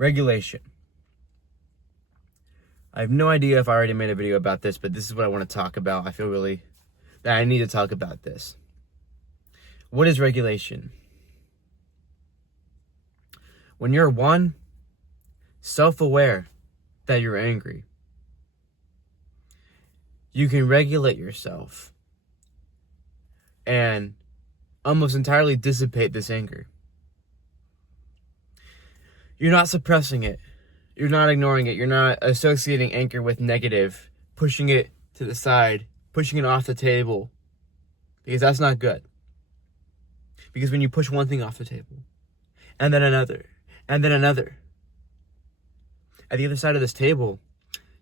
Regulation. I have no idea if I already made a video about this, but this is what I want to talk about. I feel really that I need to talk about this. What is regulation? When you're self-aware that you're angry, you can regulate yourself and almost entirely dissipate this anger. You're not suppressing it. You're not ignoring it. You're not associating anger with negative, pushing it to the side, pushing it off the table, because that's not good. Because when you push one thing off the table, and then another, and then another, at the other side of this table,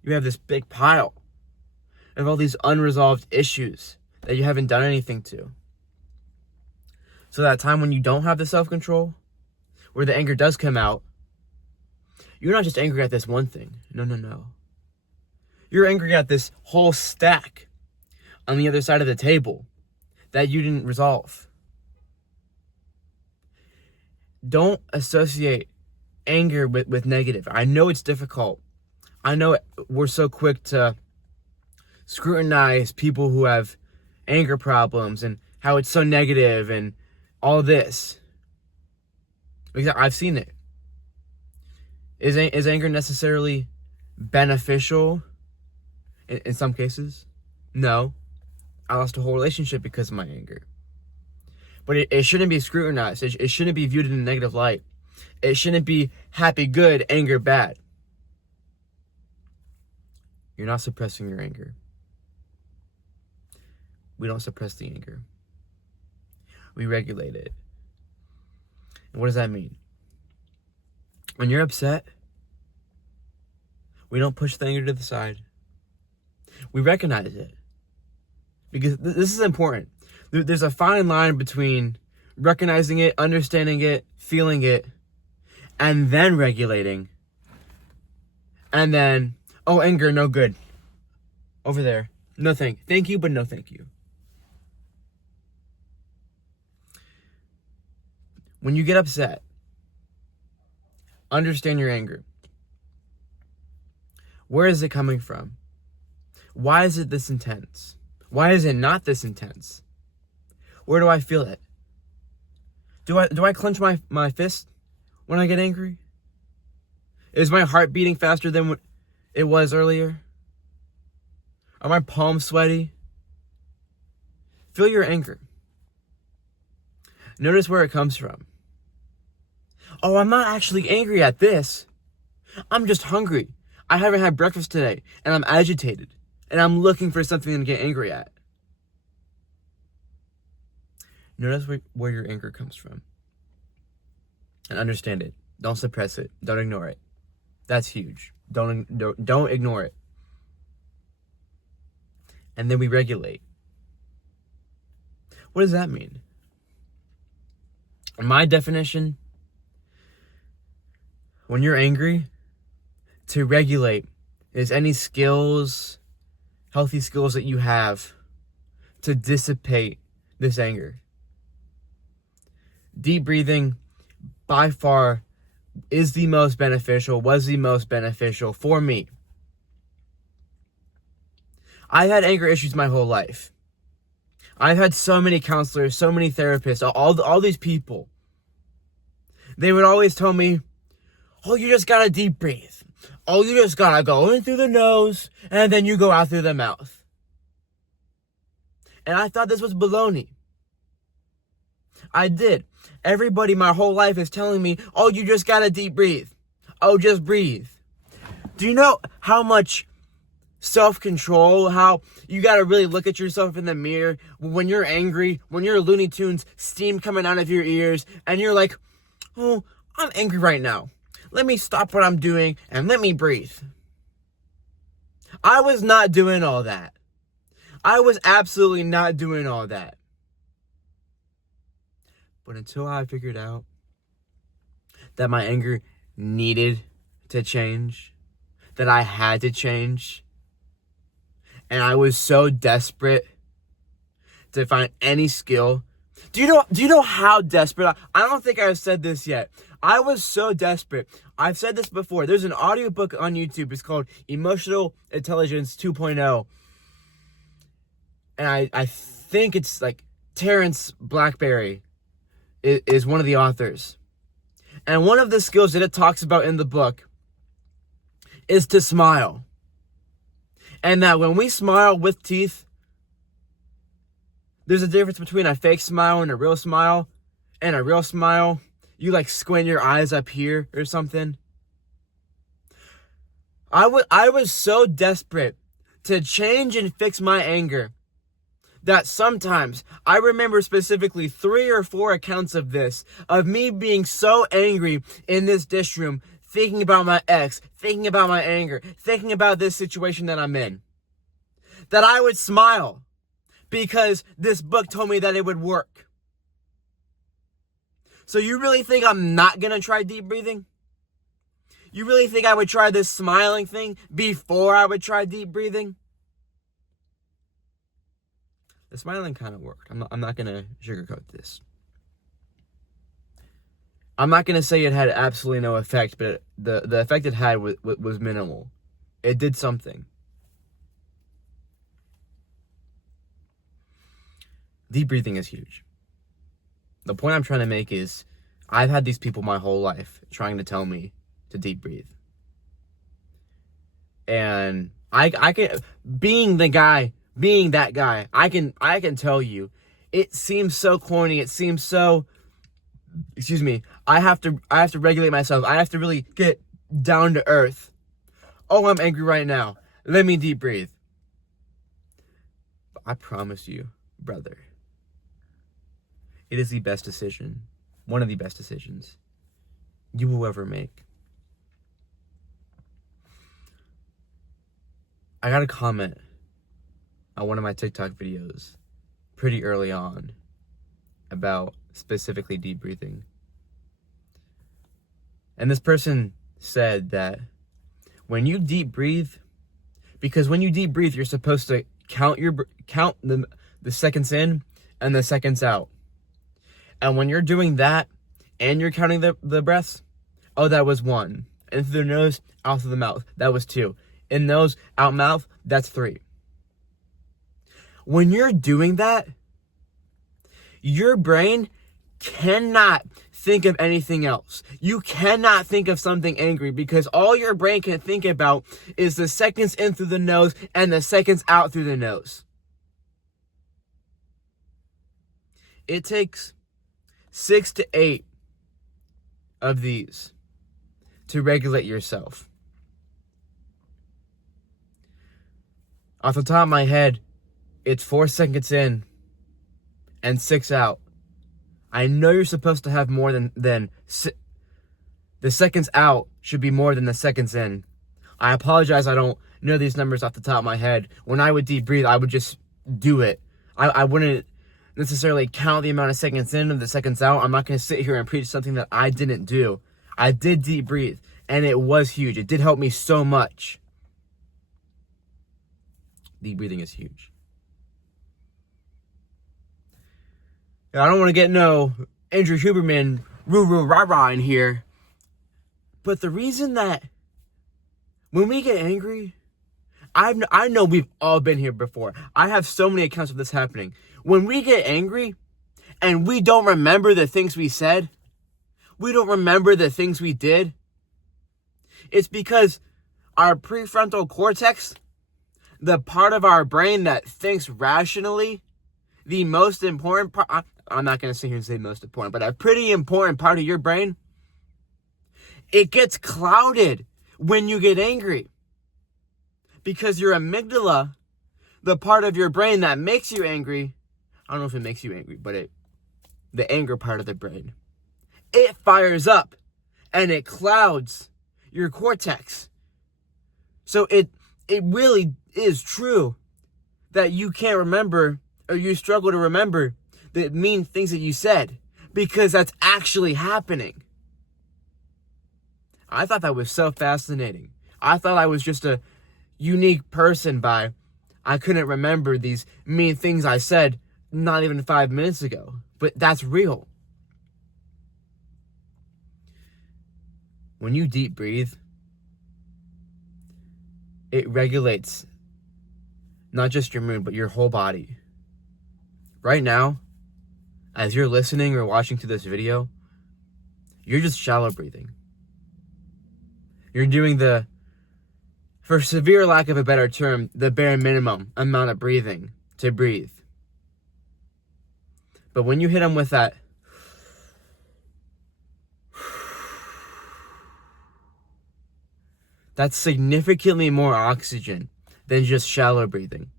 you have this big pile of all these unresolved issues that you haven't done anything to. So that time when you don't have the self-control, where the anger does come out, you're not just angry at this one thing. No. You're angry at this whole stack on the other side of the table that you didn't resolve. Don't associate anger with negative. I know it's difficult. I know we're so quick to scrutinize people who have anger problems and how it's so negative and all this. Because I've seen it. Is anger necessarily beneficial in some cases? No. I lost a whole relationship because of my anger. But it shouldn't be scrutinized. It shouldn't be viewed in a negative light. It shouldn't be happy good, anger bad. You're not suppressing your anger. We don't suppress the anger. We regulate it. And what does that mean? When you're upset, we don't push the anger to the side. We recognize it. Because this is important. There's a fine line between recognizing it, understanding it, feeling it, and then regulating. And then, anger, no good. Over there. No thank you, but no thank you. When you get upset, understand your anger. Where is it coming from? Why is it this intense? Why is it not this intense? Where do I feel it? Do I clench my fist when I get angry? Is my heart beating faster than what it was earlier? Are my palms sweaty? Feel your anger. Notice where it comes from. I'm not actually angry at this. I'm just hungry. I haven't had breakfast today, and I'm agitated, and I'm looking for something to get angry at. Notice where your anger comes from. And understand it. Don't suppress it. Don't ignore it. That's huge. Don't ignore it. And then we regulate. What does that mean? My definition, when you're angry, to regulate is any skills, healthy skills that you have to dissipate this anger. Deep breathing, by far, was the most beneficial for me. I've had anger issues my whole life. I've had so many counselors, so many therapists, all these people. They would always tell me, you just gotta deep breathe. You just gotta go in through the nose, and then you go out through the mouth. And I thought this was baloney. I did. Everybody my whole life is telling me, you just gotta deep breathe. Just breathe. Do you know how much self-control, how you gotta really look at yourself in the mirror when you're angry, when you're Looney Tunes, steam coming out of your ears, and you're like, I'm angry right now. Let me stop what I'm doing and let me breathe. I was not doing all that. I was absolutely not doing all that. But until I figured out that my anger needed to change, that I had to change, and I was so desperate to find any skill. Do you know how desperate I don't think I've said this yet. I was so desperate. I've said this before. There's an audiobook on YouTube. It's called Emotional Intelligence 2.0. And I think it's like Terrence Blackberry is one of the authors. And one of the skills that it talks about in the book is to smile. And that when we smile with teeth, there's a difference between a fake smile and a real smile. And a real smile, you like squint your eyes up here or something. I was so desperate to change and fix my anger that sometimes I remember specifically 3 or 4 accounts of this, of me being so angry in this dish room, thinking about my ex, thinking about my anger, thinking about this situation that I'm in, that I would smile because this book told me that it would work. So you really think I'm not going to try deep breathing? You really think I would try this smiling thing before I would try deep breathing? The smiling kind of worked. I'm not going to sugarcoat this. I'm not going to say it had absolutely no effect, but the effect it had was minimal. It did something. Deep breathing is huge. The point I'm trying to make is I've had these people my whole life trying to tell me to deep breathe. And I can, being that guy, I can tell you, it seems so corny. It seems so, I have to regulate myself. I have to really get down to earth. Oh, I'm angry right now. Let me deep breathe. But I promise you, brother, it is the best decision, one of the best decisions you will ever make. I got a comment on one of my TikTok videos pretty early on about specifically deep breathing. And this person said that when you deep breathe, because when you deep breathe, you're supposed to count the seconds in and the seconds out. And when you're doing that and you're counting the breaths, oh, that was 1. In through the nose, out through the mouth, that was 2. In nose, out mouth, that's 3. When you're doing that, your brain cannot think of anything else. You cannot think of something angry because all your brain can think about is the seconds in through the nose and the seconds out through the nose. It takes 6 to 8 of these to regulate yourself. Off the top of my head, it's 4 seconds in and 6 out. I know you're supposed to have more than the seconds out should be more than the seconds in. I apologize, I don't know these numbers off the top of my head. When I would deep breathe, I would just do it. I wouldn't necessarily count the amount of seconds in and the seconds out. I'm not going to sit here and preach something that I didn't do. I did deep breathe, and it was huge. It did help me so much. Deep breathing is huge. Now, I don't want to get no Andrew Huberman rah-rah in here, but the reason that when we get angry, I know we've all been here before. I have so many accounts of this happening. When we get angry and we don't remember the things we said, we don't remember the things we did, it's because our prefrontal cortex, the part of our brain that thinks rationally, the most important part, I'm not going to sit here and say most important, but a pretty important part of your brain, it gets clouded when you get angry. Because your amygdala, the part of your brain that makes you angry, I don't know if it makes you angry, but the anger part of the brain, it fires up and it clouds your cortex. So it really is true that you can't remember, or you struggle to remember the mean things that you said, because that's actually happening. I thought that was so fascinating. I thought I was just a unique person by I couldn't remember these mean things I said not even 5 minutes ago. But that's real. when you deep breathe, it regulates not just your mood, but your whole body. Right now, as you're listening or watching to this video, you're just shallow breathing. You're doing for severe lack of a better term, the bare minimum amount of breathing to breathe. But when you hit them with that, that's significantly more oxygen than just shallow breathing.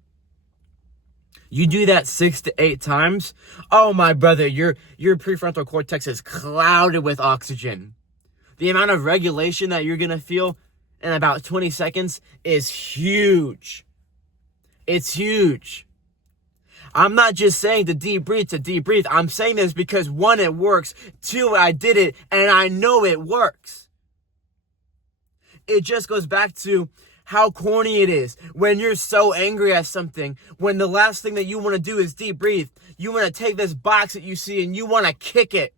You do that 6 to 8 times, oh my brother, your prefrontal cortex is clouded with oxygen. The amount of regulation that you're going to feel in about 20 seconds is huge. It's huge. I'm not just saying to deep breathe. I'm saying this because 1, it works. 2, I did it and I know it works. It just goes back to how corny it is when you're so angry at something, when the last thing that you want to do is deep breathe. You want to take this box that you see and you want to kick it.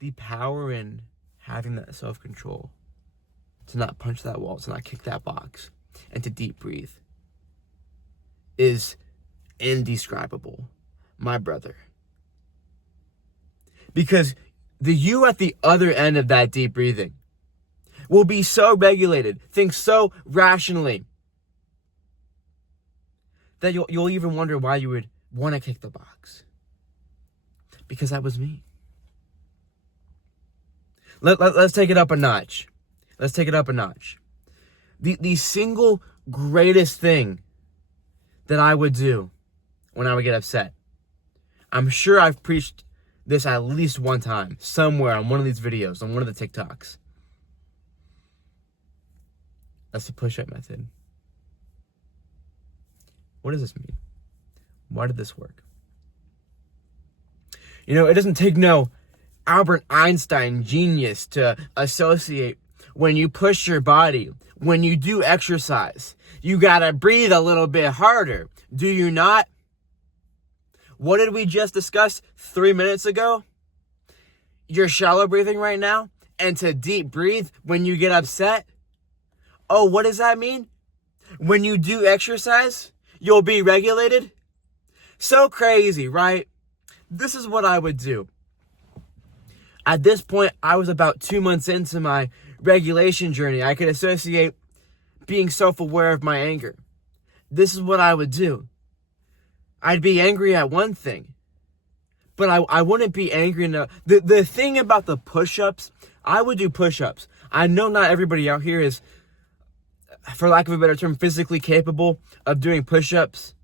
The power in having that self-control, to not punch that wall, to not kick that box, and to deep breathe is indescribable, my brother. Because the you at the other end of that deep breathing will be so regulated, think so rationally, that you'll even wonder why you would want to kick the box. Because that was me. Let's take it up a notch. Let's take it up a notch. The single greatest thing that I would do when I would get upset, I'm sure I've preached this at least one time, somewhere on one of these videos, on one of the TikToks. That's the push-up method. What does this mean? Why did this work? You know, it doesn't take no Albert Einstein genius to associate when you push your body, when you do exercise. You gotta breathe a little bit harder. Do you not? What did we just discuss 3 minutes ago? You're shallow breathing right now, and to deep breathe when you get upset. Oh, what does that mean? When you do exercise, you'll be regulated? So crazy, right? This is what I would do. At this point, I was about 2 months into my regulation journey. I could associate being self-aware of my anger. This is what I would do. I'd be angry at one thing, but I wouldn't be angry enough. The thing about the push-ups, I would do push-ups. I know not everybody out here is, for lack of a better term, physically capable of doing push-ups.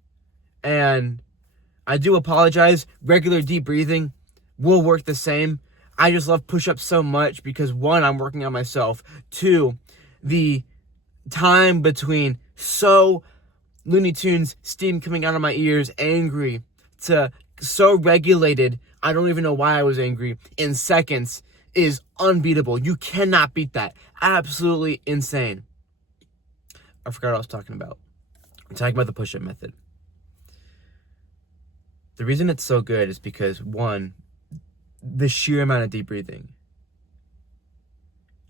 And I do apologize. Regular deep breathing will work the same. I just love push-ups so much because 1, I'm working on myself. 2, the time between so Looney Tunes, steam coming out of my ears, angry, to so regulated, I don't even know why I was angry, in seconds, is unbeatable. You cannot beat that. Absolutely insane. I forgot what I was talking about. I'm talking about the push-up method. The reason it's so good is because, 1, the sheer amount of deep breathing.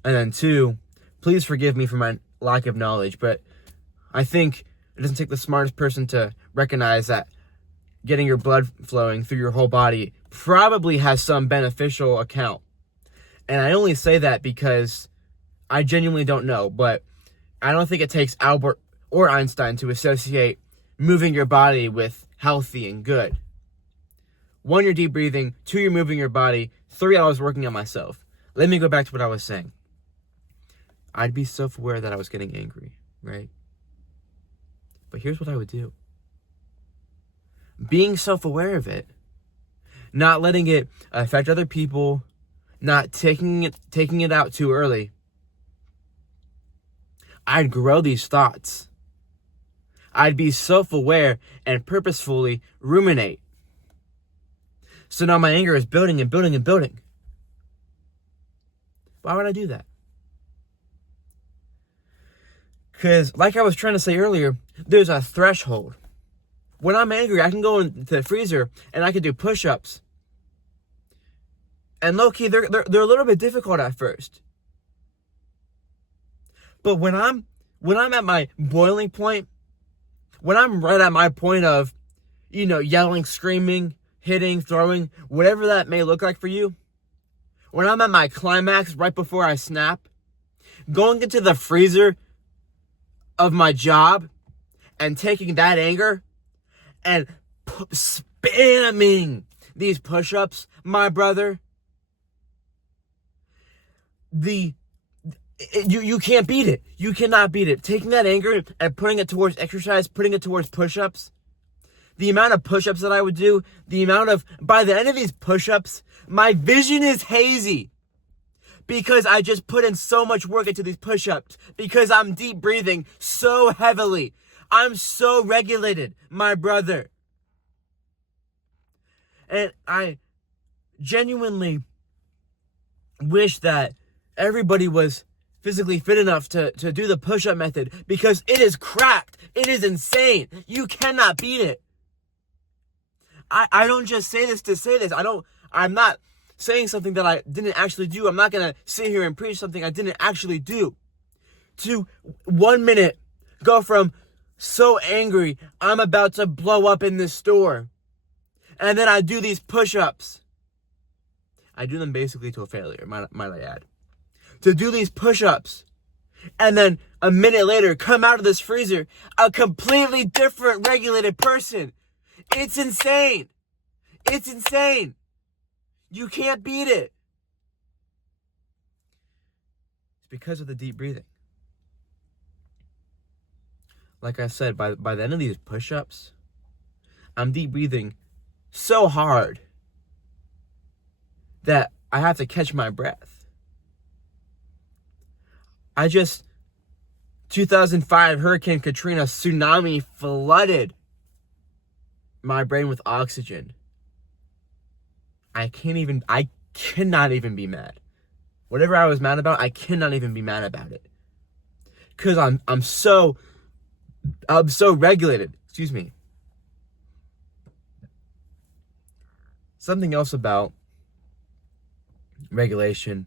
And then 2, please forgive me for my lack of knowledge, but I think it doesn't take the smartest person to recognize that getting your blood flowing through your whole body probably has some beneficial account. And I only say that because I genuinely don't know, but I don't think it takes Albert or Einstein to associate moving your body with healthy and good. 1, you're deep breathing. 2, you're moving your body. 3, I was working on myself. Let me go back to what I was saying. I'd be self-aware that I was getting angry, right? But here's what I would do. Being self-aware of it, not letting it affect other people, not taking it out too early, I'd grow these thoughts. I'd be self-aware and purposefully ruminate. So now my anger is building and building and building. Why would I do that? Because, like I was trying to say earlier, there's a threshold. When I'm angry, I can go into the freezer and I can do push-ups. And low-key, they're a little bit difficult at first. But when I'm at my boiling point, when I'm right at my point of, yelling, screaming, hitting, throwing, whatever that may look like for you, when I'm at my climax right before I snap, going into the freezer of my job and taking that anger and spamming these push-ups, my brother, you can't beat it. You cannot beat it. Taking that anger and putting it towards exercise, putting it towards push-ups, the amount of push-ups that I would do, by the end of these push-ups, my vision is hazy. Because I just put in so much work into these push-ups. Because I'm deep breathing so heavily. I'm so regulated, my brother. And I genuinely wish that everybody was physically fit enough to do the push-up method. Because it is cracked. It is insane. You cannot beat it. I don't just say this to say this. I'm not saying something that I didn't actually do. I'm not going to sit here and preach something I didn't actually do. To 1 minute, go from so angry, I'm about to blow up in this store. And then I do these push-ups. I do them basically to a failure, might I add. To do these push-ups. And then a minute later, come out of this freezer, a completely different regulated person. It's insane. It's insane. You can't beat it. It's because of the deep breathing. Like I said, by the end of these push-ups, I'm deep breathing so hard that I have to catch my breath. 2005 Hurricane Katrina tsunami flooded my brain with oxygen. I cannot even be mad. Whatever I was mad about, I cannot even be mad about it. Cause I'm so regulated. Excuse me. Something else about regulation.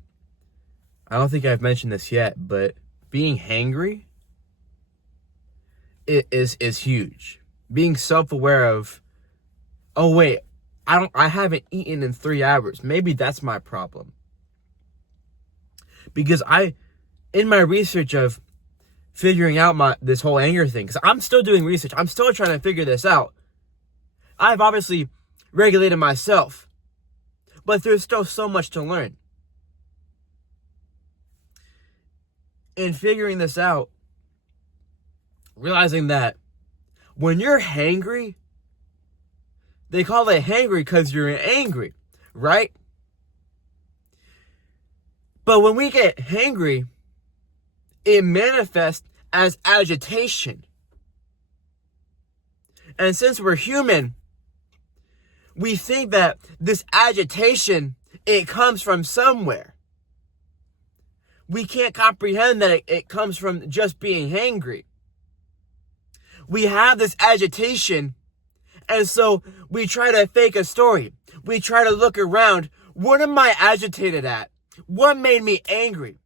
I don't think I've mentioned this yet, but being hangry is huge. Being self-aware of, oh wait, I haven't eaten in 3 hours. Maybe that's my problem. Because in my research of figuring out this whole anger thing, because I'm still doing research, I'm still trying to figure this out. I've obviously regulated myself, but there's still so much to learn. In figuring this out, realizing that when you're hangry, they call it hangry because you're angry, right? But when we get hangry, it manifests as agitation. And since we're human, we think that this agitation, it comes from somewhere. We can't comprehend that it comes from just being hangry. We have this agitation, and so we try to fake a story. We try to look around. What am I agitated at? What made me angry?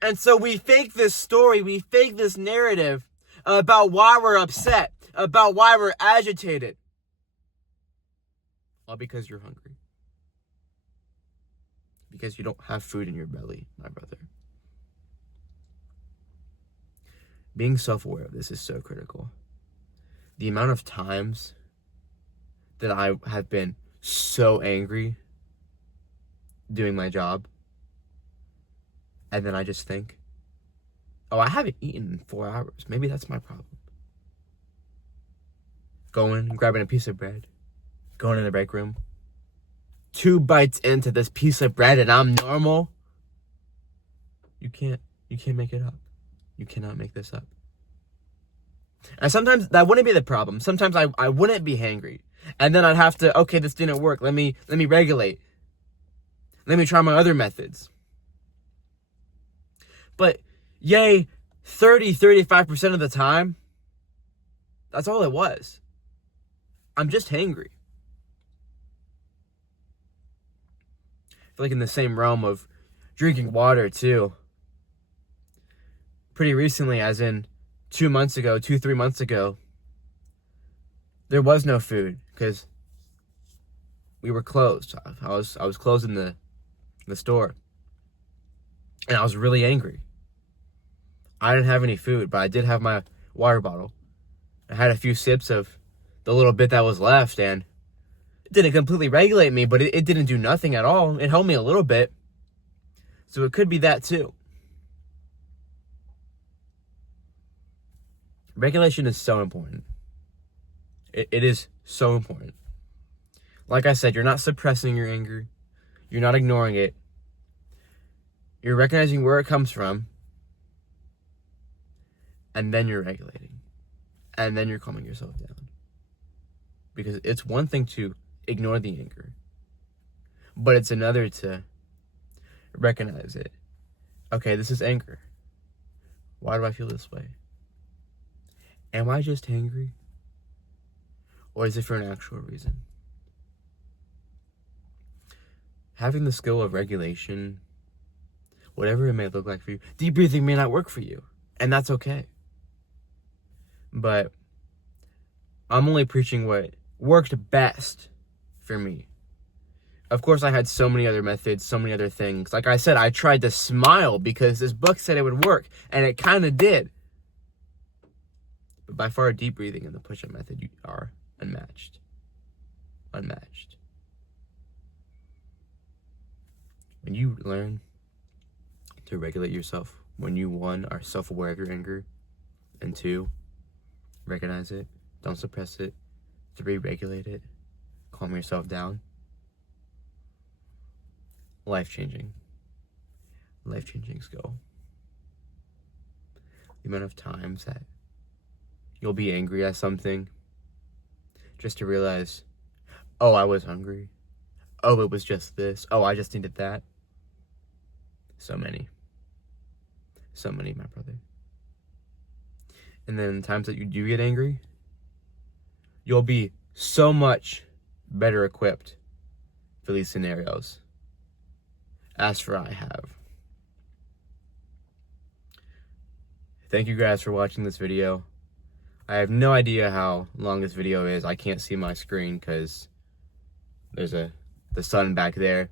And so we fake this story. We fake this narrative about why we're upset, about why we're agitated. All because you're hungry. Because you don't have food in your belly, my brother. Being self-aware of this is so critical. The amount of times that I have been so angry doing my job, and then I just think, oh, I haven't eaten in 4 hours. Maybe that's my problem. Going, grabbing a piece of bread, going in the break room, 2 bites into this piece of bread and I'm normal. You can't make it up. You cannot make this up. And sometimes that wouldn't be the problem. Sometimes I wouldn't be hangry. And then I'd have to, okay, this didn't work. Let me regulate. Let me try my other methods. But 35% of the time, that's all it was. I'm just hangry. feel like in the same realm of drinking water too. Pretty recently, as in 3 months ago, there was no food because we were closed. I was closing the store, and I was really angry. I didn't have any food, but I did have my water bottle. I had a few sips of the little bit that was left, and it didn't completely regulate me, but it didn't do nothing at all. It helped me a little bit. So it could be that too. Regulation is so important. It is so important. Like I said, you're not suppressing your anger. You're not ignoring it. You're recognizing where it comes from. And then you're regulating. And then you're calming yourself down. Because it's one thing to ignore the anger, but it's another to recognize it. Okay, this is anger. Why do I feel this way? Am I just angry? Or is it for an actual reason? Having the skill of regulation, whatever it may look like for you, deep breathing may not work for you, and that's okay. But I'm only preaching what worked best for me. Of course, I had so many other methods, so many other things. Like I said, I tried to smile because this book said it would work, and it kind of did. But by far, deep breathing and the push-up method, you are unmatched. Unmatched. When you learn to regulate yourself, when you, 1, are self-aware of your anger, and 2, recognize it, don't suppress it, 3, regulate it, calm yourself down. Life-changing. Life-changing skill. The amount of times that you'll be angry at something just to realize, oh, I was hungry. Oh, it was just this. Oh, I just needed that. So many. So many, my brother. And then times that you do get angry, you'll be so much better equipped for these scenarios. As for I have. Thank you guys for watching this video. I have no idea how long this video is. I can't see my screen because there's the sun back there.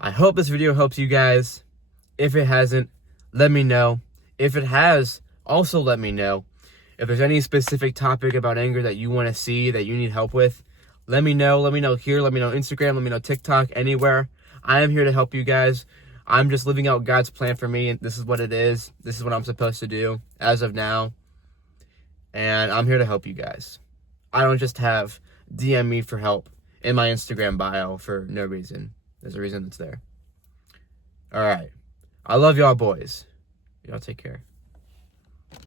I hope this video helps you guys. If it hasn't, let me know. If it has, also let me know. If there's any specific topic about anger that you want to see, that you need help with, let me know. Let me know here. Let me know Instagram. Let me know TikTok. Anywhere. I am here to help you guys. I'm just living out God's plan for me, and this is what it is. This is what I'm supposed to do as of now. And I'm here to help you guys. I don't just have DM me for help in my Instagram bio for no reason. There's a reason it's there. All right. I love y'all boys. Y'all take care.